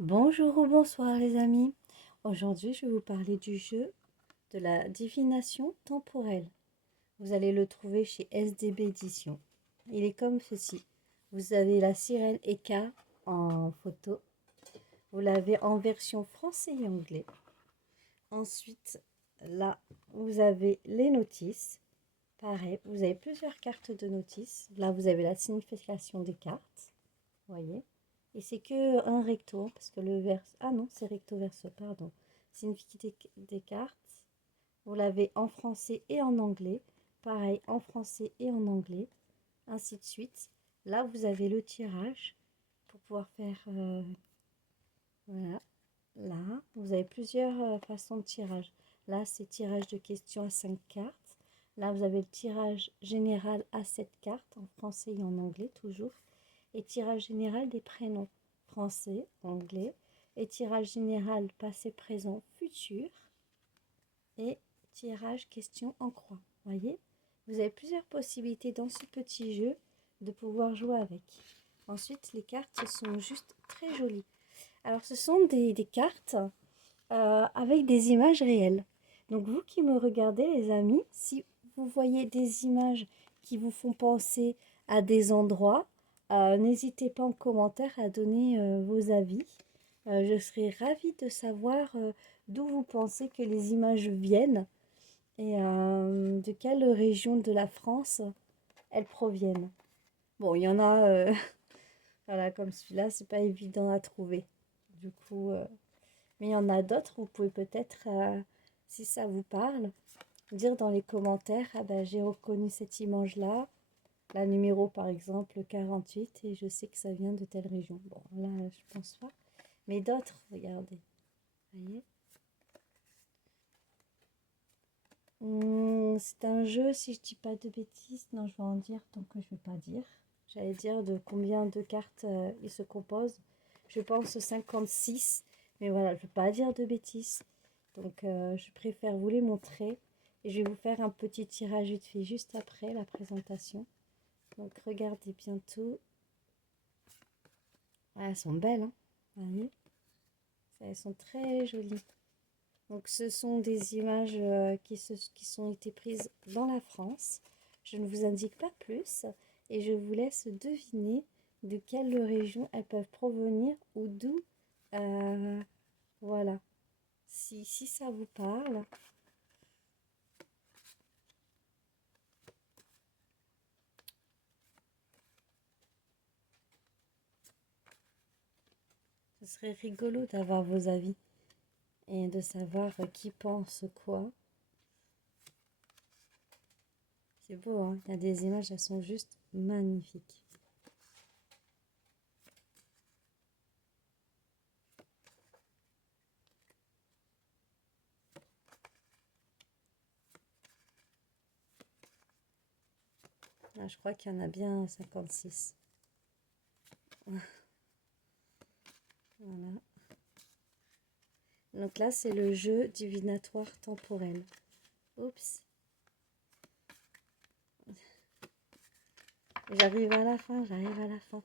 Bonjour ou bonsoir les amis. Aujourd'hui, je vais vous parler du jeu de la divination temporelle. Vous allez le trouver chez SDB Édition. Il est comme ceci. Vous avez la sirène Eka en photo. Vous l'avez en version français et anglais. Ensuite, là, vous avez les notices. Pareil, vous avez plusieurs cartes de notices. Là, vous avez la signification des cartes. Voyez. Et c'est que un recto, parce que le verso... Ah non, c'est recto verso, pardon. Significatif des cartes. Vous l'avez en français et en anglais. Pareil, en français et en anglais. Ainsi de suite. Là, vous avez le tirage pour pouvoir faire... voilà. Là, vous avez plusieurs façons de tirage. Là, c'est tirage de questions à 5 cartes. Là, vous avez le tirage général à 7 cartes, en français et en anglais, toujours. Et tirage général des prénoms français, anglais, et tirage général passé, présent, futur, et tirage question en croix. Voyez, vous avez plusieurs possibilités dans ce petit jeu de pouvoir jouer avec. Ensuite, les cartes sont juste très jolies. Alors, ce sont des cartes avec des images réelles. Donc, vous qui me regardez, les amis, si vous voyez des images qui vous font penser à des endroits, n'hésitez pas en commentaire à donner vos avis. Je serais ravie de savoir d'où vous pensez que les images viennent et de quelle région de la France elles proviennent. Bon, il y en a, voilà, comme celui-là, c'est pas évident à trouver. Du coup, mais il y en a d'autres, vous pouvez peut-être, si ça vous parle, dire dans les commentaires, ah ben, j'ai reconnu cette image-là, la numéro par exemple 48, et je sais que ça vient de telle région. Bon, là, je pense pas. Mais d'autres, regardez. Voyez. C'est un jeu, si je dis pas de bêtises, non, je vais en dire tant que je vais pas dire. J'allais dire de combien de cartes il se compose. Je pense 56, mais voilà, je ne veux pas dire de bêtises. Donc, je préfère vous les montrer. Et je vais vous faire un petit tirage vite fait juste après la présentation. Donc, regardez bientôt. Ah, elles sont belles, hein. Vous voyez, elles sont très jolies. Donc, ce sont des images qui sont été prises dans la France. Je ne vous indique pas plus et je vous laisse deviner de quelle région elles peuvent provenir ou d'où. Voilà. Si ça vous parle. Ce serait rigolo d'avoir vos avis et de savoir qui pense quoi. C'est beau, hein? Il y a des images, elles sont juste magnifiques. Ah, je crois qu'il y en a bien 56. Voilà. Donc là, c'est le jeu divinatoire temporel. Oups. J'arrive à la fin, j'arrive à la fin.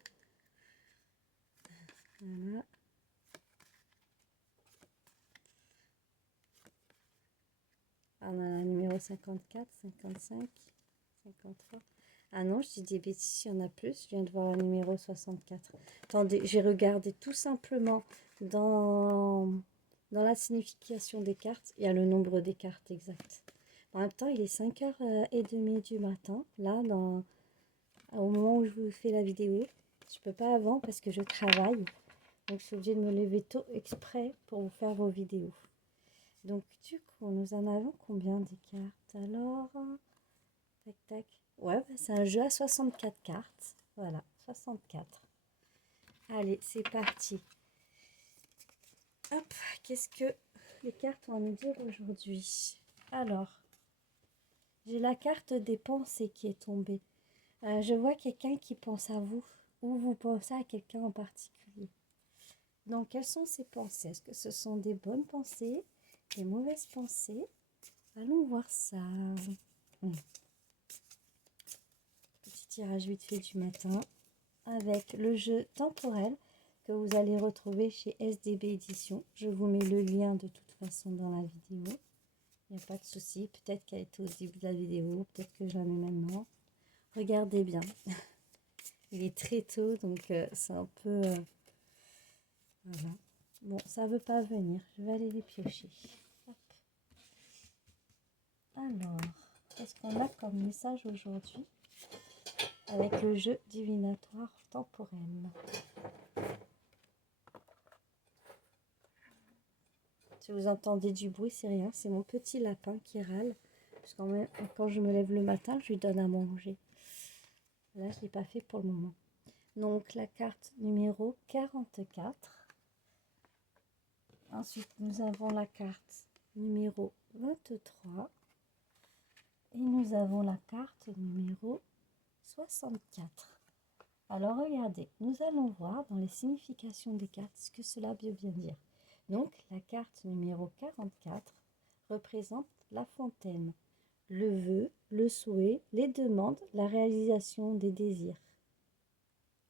Voilà. Ah, on a la numéro 54, 55, 53. Ah non, je dis des bêtises, il y en a plus. Je viens de voir la numéro 64. Attendez, j'ai regardé tout simplement dans la signification des cartes. Il y a le nombre des cartes exact. En même temps, il est 5h30 du matin, là, au moment où je vous fais la vidéo. Je peux pas avant parce que je travaille. Donc, je suis obligée de me lever tôt exprès pour vous faire vos vidéos. Donc, du coup, nous en avons combien des cartes? Alors, tac, tac. Ouais, bah, c'est un jeu à 64 cartes. Voilà, 64. Allez, c'est parti. Hop, qu'est-ce que les cartes vont nous dire aujourd'hui? Alors, j'ai la carte des pensées qui est tombée. Je vois quelqu'un qui pense à vous ou vous pensez à quelqu'un en particulier. Donc, quelles sont ces pensées? Est-ce que ce sont des bonnes pensées, des mauvaises pensées? Allons voir ça. Petit tirage vite fait du matin avec le jeu temporel. que vous allez retrouver chez SDB Édition. Je vous mets le lien de toute façon dans la vidéo. Il n'y a pas de souci. Peut-être qu'elle était au début de la vidéo, peut-être que je la mets maintenant. Regardez bien. Il est très tôt, donc c'est un peu... voilà. Bon, ça ne veut pas venir. Je vais aller les piocher. Hop. Alors, qu'est-ce qu'on a comme message aujourd'hui avec le jeu divinatoire temporel? Si vous entendez du bruit, c'est rien. C'est mon petit lapin qui râle. Parce que quand je me lève le matin, je lui donne à manger. Là, je ne l'ai pas fait pour le moment. Donc, la carte numéro 44. Ensuite, nous avons la carte numéro 23. Et nous avons la carte numéro 64. Alors, regardez, nous allons voir dans les significations des cartes ce que cela veut bien dire. Donc, la carte numéro 44 représente la fontaine, le vœu, le souhait, les demandes, la réalisation des désirs.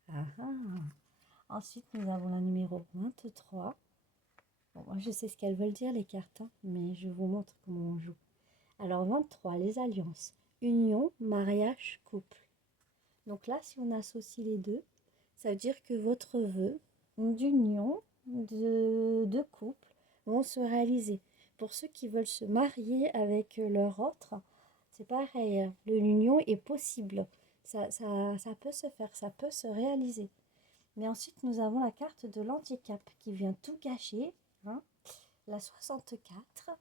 Ah ah. Ensuite, nous avons la numéro 23. Bon, moi, je sais ce qu'elles veulent dire, les cartes, hein, mais je vous montre comment on joue. Alors, 23, les alliances. Union, mariage, couple. Donc là, si on associe les deux, ça veut dire que votre vœu d'union, de couple, vont se réaliser. Pour ceux qui veulent se marier avec leur autre, c'est pareil, l'union est possible. Ça peut se faire, ça peut se réaliser. Mais ensuite, nous avons la carte de l'handicap qui vient tout gâcher, hein, la 64,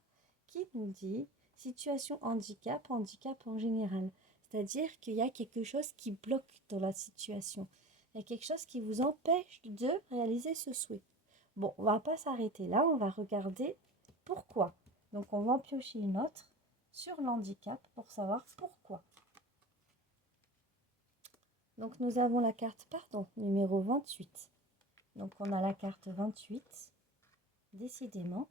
qui nous dit situation handicap, handicap en général. C'est-à-dire qu'il y a quelque chose qui bloque dans la situation. Il y a quelque chose qui vous empêche de réaliser ce souhait. Bon, on ne va pas s'arrêter là, on va regarder pourquoi. Donc, on va en piocher une autre sur l'handicap pour savoir pourquoi. Donc, nous avons la carte, numéro 28. Donc, on a la carte 28, décidément.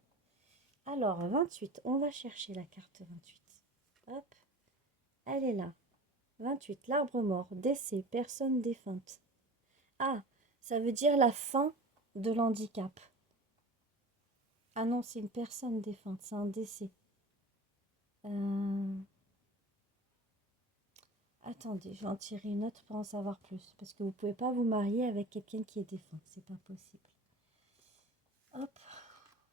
Alors, 28, on va chercher la carte 28. Hop, elle est là. 28, l'arbre mort, décès, personne défunte. Ah, ça veut dire la fin de l'handicap. Ah non, c'est une personne défunte, c'est un décès. Attendez, je vais en tirer une autre pour en savoir plus. Parce que vous ne pouvez pas vous marier avec quelqu'un qui est défunt, c'est pas possible. Hop,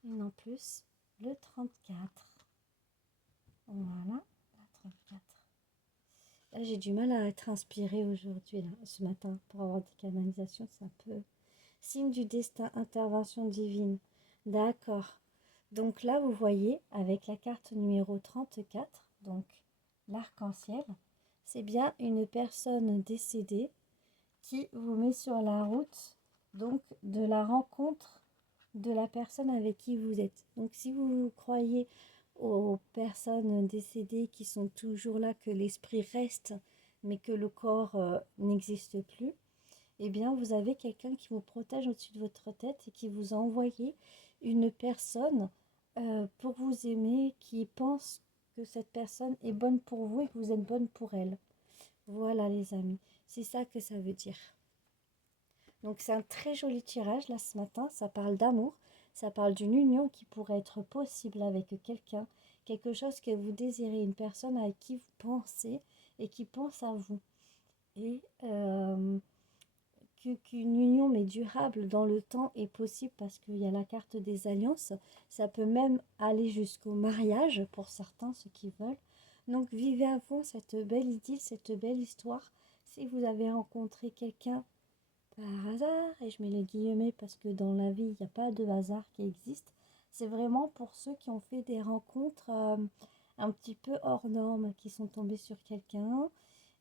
une en plus, le 34. Voilà, la 34. Là, j'ai du mal à être inspirée aujourd'hui, là, ce matin, pour avoir des canalisations, c'est un peu... Signe du destin, intervention divine. D'accord. Donc là, vous voyez, avec la carte numéro 34, donc l'arc-en-ciel, c'est bien une personne décédée qui vous met sur la route, donc de la rencontre de la personne avec qui vous êtes. Donc si vous croyez aux personnes décédées qui sont toujours là, que l'esprit reste, mais que le corps n'existe plus, eh bien vous avez quelqu'un qui vous protège au-dessus de votre tête et qui vous a envoyé une personne pour vous aimer, qui pense que cette personne est bonne pour vous et que vous êtes bonne pour elle. Voilà les amis, c'est ça que ça veut dire. Donc c'est un très joli tirage là ce matin, ça parle d'amour, ça parle d'une union qui pourrait être possible avec quelqu'un, quelque chose que vous désirez, une personne avec qui vous pensez et qui pense à vous. Et qu'une union mais durable dans le temps est possible parce qu'il y a la carte des alliances, ça peut même aller jusqu'au mariage pour certains, ceux qui veulent. Donc vivez à fond cette belle idylle, cette belle histoire. Si vous avez rencontré quelqu'un par hasard, et je mets les guillemets parce que dans la vie, il n'y a pas de hasard qui existe, c'est vraiment pour ceux qui ont fait des rencontres un petit peu hors normes, qui sont tombés sur quelqu'un,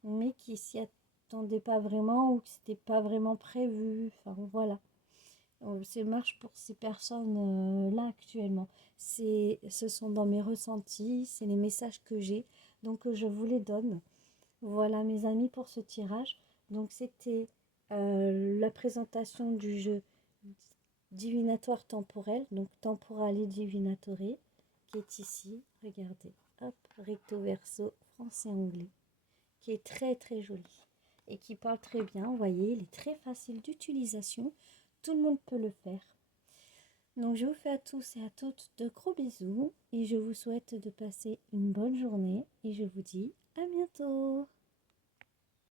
mais qui s'y attendaient pas vraiment ou que c'était pas vraiment prévu. Enfin voilà. C'est marche pour ces personnes là actuellement. Ce sont dans mes ressentis, c'est les messages que j'ai, donc je vous les donne. Voilà mes amis pour ce tirage. Donc c'était la présentation du jeu divinatoire temporel, donc temporale et divinatore, qui est ici. Regardez, hop, recto verso, français-anglais, qui est très très joli et qui parle très bien. Vous voyez, il est très facile d'utilisation. tout le monde peut le faire. Donc je vous fais à tous et à toutes de gros bisous et je vous souhaite de passer une bonne journée et je vous dis à bientôt.